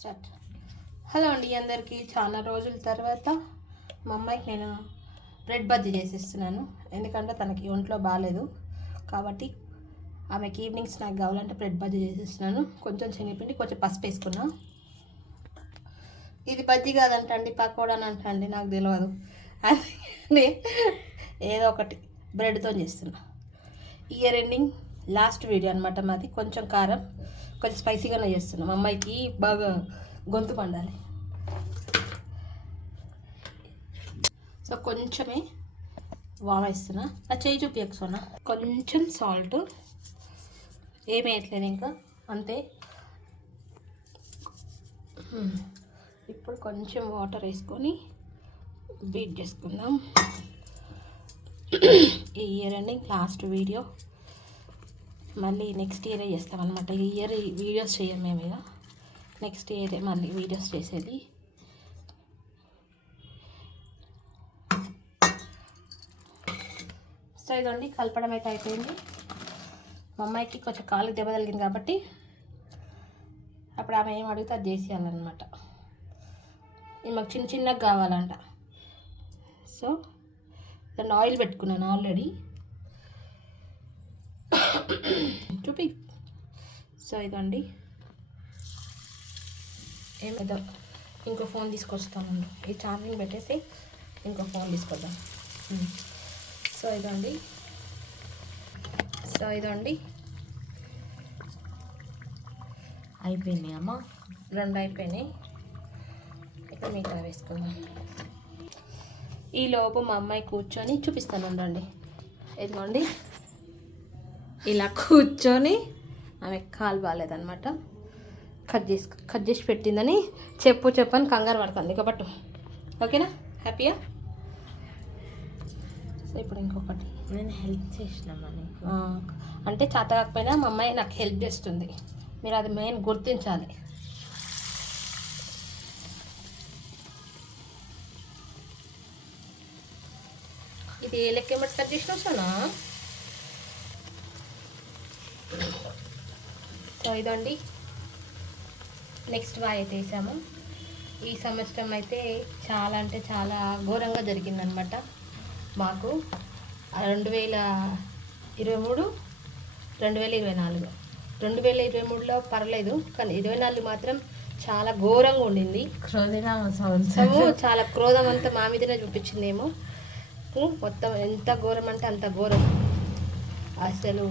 Start. Hello అండి అందరికీ చాలా రోజుల తర్వాత మా అమ్మాయికి నేను బ్రెడ్ బజ్జీ చేసిస్తున్నాను. ఎందుకంటే తనకి ఒంట్లో బాగాలేదు కాబట్టి ఆమెకి ఈవినింగ్ స్నాక్ కావాలంటే బ్రెడ్ బజ్జీ చేసిస్తున్నాను. కొంచెం శనగపిండి కొంచెం పసుపు వేసుకున్నా. ఇది బజ్జీ కాదంటండి పకోడా అని అంటండి నాకు తెలియదు అందుకని ఏదో ఒకటి బ్రెడ్తో చేస్తున్నా. ఇయర్ ఎండింగ్ లాస్ట్ వీడియో అనమాట మాది. కొంచెం కారం కొంచెం స్పైసీగానే చేస్తున్నాం. అమ్మాయికి బాగా గొంతు పండాలి. సో కొంచెమే వామ వేస్తున్నా. ఆ చేయి చూపించకున్నా కొంచెం సాల్ట్. ఏమేయట్లేదు వేయట్లేదు ఇంకా. అంతే. ఇప్పుడు కొంచెం వాటర్ వేసుకొని బీట్ చేసుకుందాం. ఈ ఇయర్ అండి లాస్ట్ వీడియో. మళ్ళీ నెక్స్ట్ ఇయరే చేస్తాం అనమాట ఈ ఇయర్ వీడియోస్ చేయం మేము ఇక. నెక్స్ట్ ఇయరే మళ్ళీ వీడియోస్ చేసేది. సో ఇదండి కలపడం అయితే అయిపోయింది. మా అమ్మాయికి కొంచెం కాలు దెబ్బ తగిలింది కాబట్టి అప్పుడు ఆమె ఏం అడిగితే అది చేసేయాలన్నమాట ఇది మాకు చిన్న చిన్నగా కావాలంట. సో దాన్ని ఆయిల్ పెట్టుకున్నాను ఆల్రెడీ. చూపి. సో ఇదండి ఏమేదో ఇంకో ఫోన్ తీసుకొస్తామండి. ఈ ఛార్జింగ్ పెట్టేసి ఇంకో ఫోన్ తీసుకొద్దాం. సో ఇదండి సో ఇదండి అయిపోయినాయి అమ్మ. రెండు అయిపోయినాయి. ఇప్పుడు మిగతా వేసుకుందాం. ఈ లోపు మా అమ్మాయి కూర్చొని చూపిస్తాను ఉండండి ఇదిగోండి. ఇలా కూర్చొని ఆమె కాలు బాగాలేదనమాట కట్ చేసి కట్ చేసి పెట్టిందని చెప్పు చెప్పని కంగారు పడుతుంది. కాబట్టి ఓకేనా? హ్యాపీయా? సో ఇప్పుడు ఇంకొకటి. నేను హెల్ప్ చేసినామా నీకు. ఆ, అంటే చేత కాకపోయినా మా అమ్మాయి నాకు హెల్ప్ చేస్తుంది. మీరు అది మెయిన్ గుర్తించాలి. ఇది ఏ లెక్క ఏమిటి కట్ చేసిన సో ఇదండి. నెక్స్ట్ బాయ్ అయితే వేసాము. ఈ సంవత్సరం అయితే చాలా అంటే చాలా ఘోరంగా జరిగిందనమాట మాకు రెండు వేల ఇరవై మూడు రెండు వేల ఇరవై నాలుగు. రెండు వేల ఇరవై మూడులో పర్లేదు కానీ ఇరవై నాలుగు మాత్రం చాలా ఘోరంగా ఉండింది. క్రోధినామ సంవత్సరం? సము చాలా క్రోధం అంతా మా మీదనే చూపించిందేమో. మొత్తం ఎంత ఘోరం అంటే అంత ఘోరం. అసలు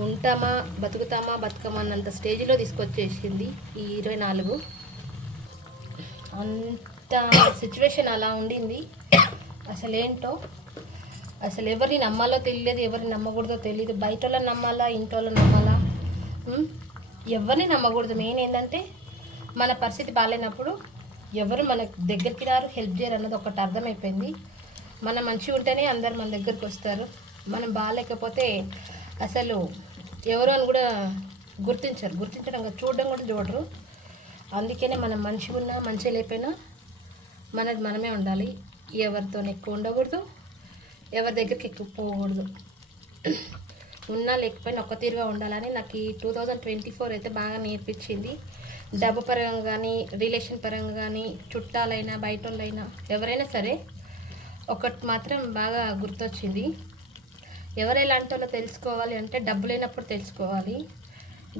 ఉంటామా బతుకుతామా బతుకమా అన్నంత స్టేజ్లో తీసుకొచ్చేసింది ఈ ఇరవై నాలుగు. అంత సిచ్యువేషన్ అలా ఉండింది. అసలు ఏంటో అసలు ఎవరిని నమ్మాలో తెలియదు ఎవరిని నమ్మకూడదో తెలియదు. బయట వాళ్ళని నమ్మాలా ఇంట్లో నమ్మాలా? ఎవరిని నమ్మకూడదు. మెయిన్ ఏంటంటే మన పరిస్థితి బాగాలేనప్పుడు ఎవరు మన దగ్గరికి రారు హెల్ప్ చేయరు అన్నది ఒకటి అర్థమైపోయింది. మనం మంచిగా ఉంటేనే అందరు మన దగ్గరికి వస్తారు. మనం బాగాలేకపోతే అసలు ఎవరు అని కూడా గుర్తించరు. గుర్తించడం చూడడం కూడా చూడరు. అందుకనే మనం మనిషి ఉన్నా మంచి లేకపోయినా మనది మనమే ఉండాలి. ఎవరితో ఎక్కువ ఉండకూడదు. ఎవరి దగ్గరికి ఎక్కువ పోకూడదు. ఉన్నా లేకపోయినా ఒక్క తీరుగా ఉండాలని నాకు ఈ టూ థౌజండ్ ట్వంటీ ఫోర్ అయితే బాగా నేర్పించింది. డబ్బు పరంగా కానీ రిలేషన్ పరంగా కానీ చుట్టాలైనా బయట వాళ్ళైనా ఎవరైనా సరే ఒకటి మాత్రం బాగా గుర్తొచ్చింది. ఎవరు ఎలాంటి వాళ్ళో తెలుసుకోవాలి అంటే డబ్బు లేనప్పుడు తెలుసుకోవాలి.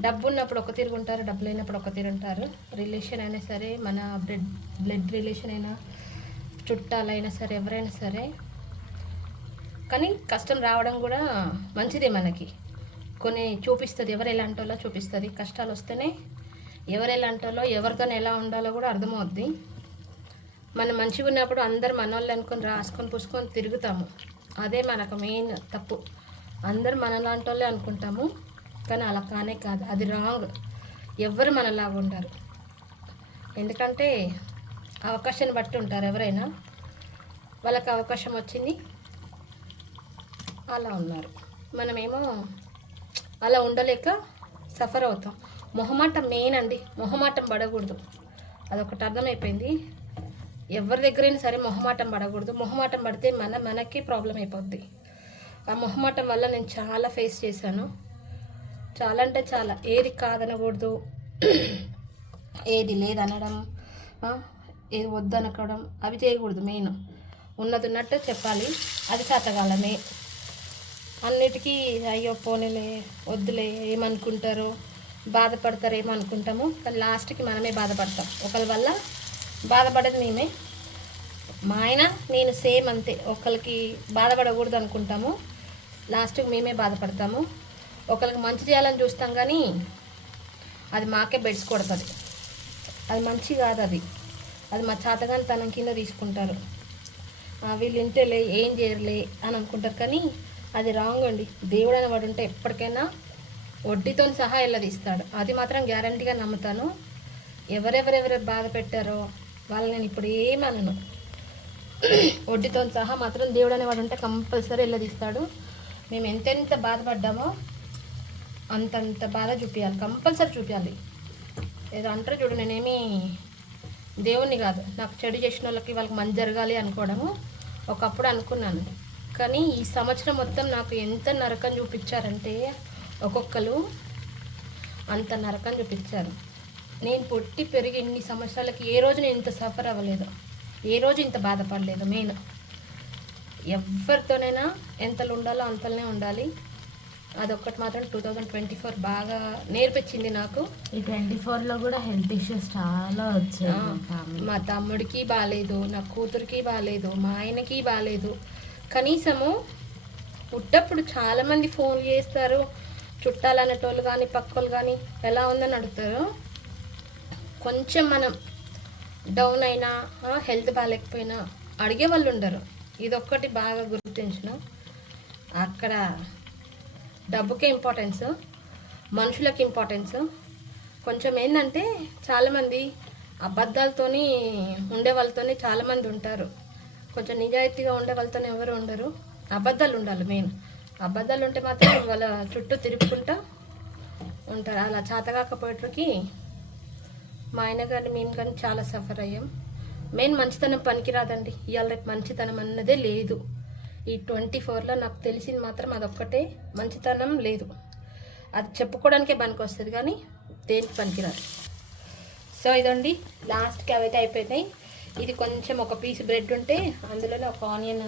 డబ్బు ఉన్నప్పుడు ఒక తీరు ఉంటారు డబ్బు లేనప్పుడు ఒక తీరు ఉంటారు. రిలేషన్ అయినా సరే మన బ్లడ్ బ్లడ్ రిలేషన్ అయినా చుట్టాలైనా సరే ఎవరైనా సరే. కానీ కష్టం రావడం కూడా మంచిదే మనకి. కొన్ని చూపిస్తుంది ఎవరు ఎలాంటి వాళ్ళో చూపిస్తుంది. కష్టాలు వస్తేనే ఎవరు ఎలాంటి వాళ్ళో ఎవరితో ఎలా ఉండాలో కూడా అర్థమవుద్ది. మనం మంచిగా ఉన్నప్పుడు అందరు మన వాళ్ళు అనుకొని రాసుకొని పూసుకొని తిరుగుతాము. అదే మనకు మెయిన్ తప్పు. అందరు మనలాంటి వాళ్ళే అనుకుంటాము కానీ అలా కానే కాదు. అది రాంగ్ ఎవరు మనలాగా ఉంటారు ఎందుకంటే అవకాశాన్ని బట్టి ఉంటారు ఎవరైనా. వాళ్ళకి అవకాశం వచ్చింది అలా ఉన్నారు. మనమేమో అలా ఉండలేక సఫర్ అవుతాం. మొహమాటం మెయిన్ అండి. మొహమాటం పడకూడదు. అదొకటి అర్థమైపోయింది. ఎవరి దగ్గరైనా సరే మొహమాటం పడకూడదు. మొహమాటం పడితే మన మనకి ప్రాబ్లం అయిపోద్ది. ఆ మొహమాటం వల్ల నేను చాలా ఫేస్ చేశాను. చాలా అంటే చాలా. ఏది కాదనకూడదు. ఏది లేదనడం ఏది వద్దనకడం అవి చేయకూడదు మెయిన్. ఉన్నది ఉన్నట్టు చెప్పాలి. అది చేతగాలమే అన్నిటికీ అయ్యో పోనీలే వద్దులే ఏమనుకుంటారో? బాధపడతారు ఏమనుకుంటాము కానీ లాస్ట్కి మనమే బాధపడతాం. ఒకరి వల్ల బాధపడేది మేమే. మా ఆయన నేను సేమ్ అంతే. ఒకరికి బాధపడకూడదు అనుకుంటాము. లాస్ట్కి మేమే బాధపడతాము. ఒకరికి మంచి చేయాలని చూస్తాం కానీ అది మాకే బెడ్స్ కొడుతుంది. అది మంచి కాదు అది. అది మా చాతగాని తనం కింద తీసుకుంటారు. వీళ్ళు ఇంటేలే ఏం చేయరులే అని అనుకుంటారు కానీ అది రాంగ్ అండి. దేవుడు అని వాడు ఉంటే ఎప్పటికైనా వడ్డీతో సహా ఇలా తీస్తాడు అది మాత్రం గ్యారంటీగా నమ్ముతాను. ఎవరెవరెవరు బాధ పెట్టారో వాళ్ళని నేను ఇప్పుడు ఏమనను. వడ్డీతో సహా మాత్రం దేవుడు అనేవాడు ఉంటే కంపల్సరీ తీస్తాడు మేము ఎంతెంత బాధపడ్డామో అంతంత బాధ చూపించాలి కంపల్సరీ చూపించాలి ఏదో అంటారు చూడు నేనేమి దేవుణ్ణి కాదు. నాకు చెడు చేసిన వాళ్ళకి వాళ్ళకి మంచి జరగాలి అనుకోవడము ఒకప్పుడు అనుకున్నాను. కానీ ఈ సంవత్సరం మొత్తం నాకు ఎంత నరకం చూపించారంటే ఒక్కొక్కరు అంత నరకం చూపించారు. నేను పుట్టి పెరిగి ఇన్ని సంవత్సరాలకి ఏ రోజు నేను ఇంత సఫర్ అవ్వలేదు. ఏ రోజు ఇంత బాధపడలేదు మెయిన్. ఎవరితోనైనా ఎంతలో ఉండాలో అంతలోనే ఉండాలి. అదొక్కటి మాత్రం టూ థౌజండ్ ట్వంటీ ఫోర్ బాగా నేర్పించింది నాకు. ఈ ట్వంటీ ఫోర్లో కూడా హెల్త్ ఇష్యూస్ చాలా వచ్చాయి మా తమ్ముడికి. బాగాలేదు నా కూతురికి బాగాలేదు మా ఆయనకి బాగాలేదు కనీసము పుట్టప్పుడు చాలామంది ఫోన్ చేస్తారు. చుట్టాలు అనేటోళ్ళు కానీ పక్కోళ్ళు కానీ ఎలా ఉందని అడుగుతారు. కొంచెం మనం డౌన్ అయినా హెల్త్ బాగాలేకపోయినా అడిగే వాళ్ళు ఉండరు. ఇదొక్కటి బాగా గుర్తించిన. అక్కడ డబ్బుకే ఇంపార్టెన్స్ మనుషులకి ఇంపార్టెన్స్ కొంచెం ఏంటంటే చాలామంది అబద్ధాలతోని ఉండే వాళ్ళతోనే చాలామంది ఉంటారు. కొంచెం నిజాయితీగా ఉండే వాళ్ళతోనే ఎవరు ఉండరు. అబద్ధాలు ఉండాలి మెయిన్ అబద్ధాలు ఉంటే మాత్రం వాళ్ళ చుట్టూ తిరుగుకుంటా ఉంటారు. అలా చేతగాకపోయేటకి మా ఆయన కానీ మేము కానీ చాలా సఫర్ అయ్యాం. మెయిన్ మంచితనం పనికిరాదండి. ఇవాళ రేపు మంచితనం అన్నదే లేదు. ఈ ట్వంటీ ఫోర్లో నాకు తెలిసింది మాత్రం అదొక్కటే మంచితనం లేదు. అది చెప్పుకోవడానికే పనికి వస్తుంది కానీ దేనికి పనికిరాదు. సో ఇదండి లాస్ట్కి అవైతే అయిపోయినాయి. ఇది కొంచెం ఒక పీస్ బ్రెడ్ ఉంటే అందులోనే ఒక ఆనియన్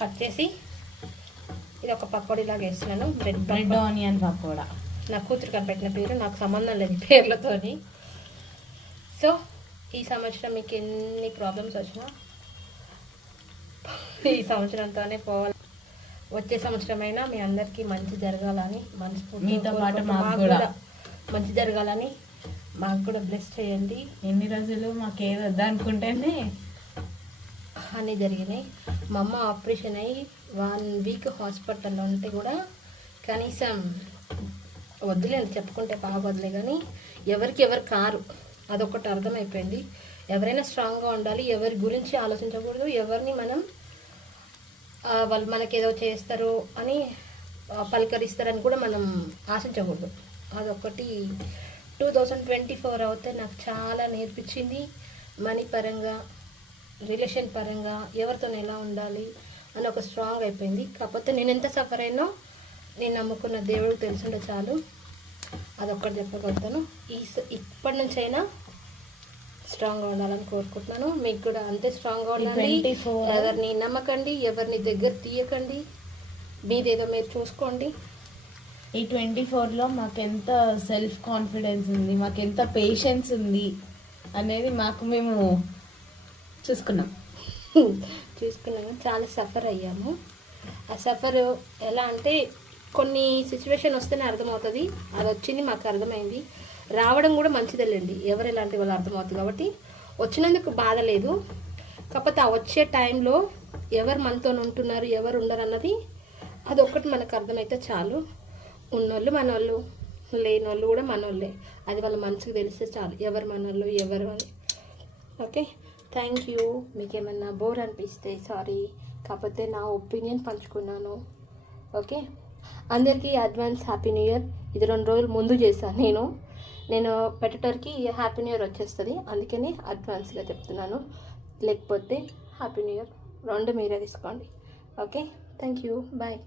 కట్ చేసి ఇది ఒక పకోడీలాగా వేస్తున్నాను. Bread bread onion pakoda. నా కూతురు కనిపెట్టిన పేరు నాకు సంబంధం లేదు పేర్లతోని. సో ఈ సంవత్సరం మీకు ఎన్ని ప్రాబ్లమ్స్ వచ్చినా ఈ సంవత్సరంతోనే పోవాలి. వచ్చే సంవత్సరం అయినా మీ అందరికీ మంచి జరగాలని మనస్ఫూర్తిగా మీతో పాటు మాకు కూడా. మంచి జరగాలని మాకు కూడా బ్లెస్ చేయండి. ఎన్ని రోజులు మాకు ఏది వద్దనుకుంటేనే అన్నీ జరిగినాయి. మా అమ్మ ఆపరేషన్ అయ్యి వన్ వీక్ హాస్పిటల్లో ఉంటే కూడా కనీసం వద్దులేండి చెప్పుకుంటే బాగోదులే కానీ ఎవరికి ఎవరు కారు. అదొకటి అర్థమైపోయింది. ఎవరైనా స్ట్రాంగ్గా ఉండాలి ఎవరి గురించి ఆలోచించకూడదు ఎవరిని మనం వాళ్ళు మనకి ఏదో చేస్తారు అని పలకరిస్తారని కూడా మనం ఆశించకూడదు. అదొకటి టూ థౌజండ్ ట్వంటీ ఫోర్ అవుతే నాకు చాలా నేర్పించింది. మనీ పరంగా రిలేషన్ పరంగా ఎవరితో ఎలా ఉండాలి అని ఒక స్ట్రాంగ్ అయిపోయింది. కాకపోతే నేను ఎంత సఫర్ అయినా నేను నమ్ముకున్న దేవుడికి తెలుసుంటే చాలు. అదొక్కటి చెప్పగలుగుతాను. ఈ స- ఇప్పటి నుంచైనా స్ట్రాంగ్గా ఉండాలని కోరుకుంటున్నాను. మీకు కూడా అంతే స్ట్రాంగ్గా ఉండాలి 24 ఎవరిని నమ్మకండి ఎవరిని దగ్గర తీయకండి. మీదేదో మీరు చూసుకోండి. ఈ ట్వంటీ ఫోర్లో మాకు ఎంత సెల్ఫ్ కాన్ఫిడెన్స్ ఉంది మాకు ఎంత పేషెన్స్ ఉంది అనేది మాకు మేము చూసుకున్నాం. చూసుకున్నాము. చాలా సఫర్ అయ్యాము. ఆ సఫర్ ఎలా అంటే కొన్ని సిచ్యువేషన్ వస్తేనే అర్థమవుతుంది. అది వచ్చింది మాకు అర్థమైంది. రావడం కూడా మంచిదేలేండి. ఎవరు ఎలాంటి వాళ్ళు అర్థమవుతుంది కాబట్టి వచ్చినందుకు బాధ లేదు. కాకపోతే ఆ వచ్చే టైంలో ఎవరు మనతో ఉంటున్నారు ఎవరు ఉండరు అన్నది అది ఒక్కటి మనకు అర్థమైతే చాలు. ఉన్నోళ్ళు మనోళ్ళు లేనోళ్ళు కూడా మనోళ్ళే. అది వాళ్ళ మనసుకు తెలిస్తే చాలు. ఎవరు మనోళ్ళు ఎవరు అని. ఓకే? థ్యాంక్ యూ మీకు ఏమన్నా బోర్ అనిపిస్తే సారీ కాకపోతే నా ఒపీనియన్ పంచుకున్నాను. ఓకే? అందరికీ అడ్వాన్స్ హ్యాపీ న్యూ ఇయర్. ఇది రెండు రోజులు ముందు చేశాను నేను. నేను పెట్టేటరికి హ్యాపీ న్యూ ఇయర్ వచ్చేస్తుంది. అందుకని అడ్వాన్స్గా చెప్తున్నాను. లేకపోతే హ్యాపీ న్యూ ఇయర్ రెండు మీరే తీసుకోండి. ఓకే? Thank you. బాయ్.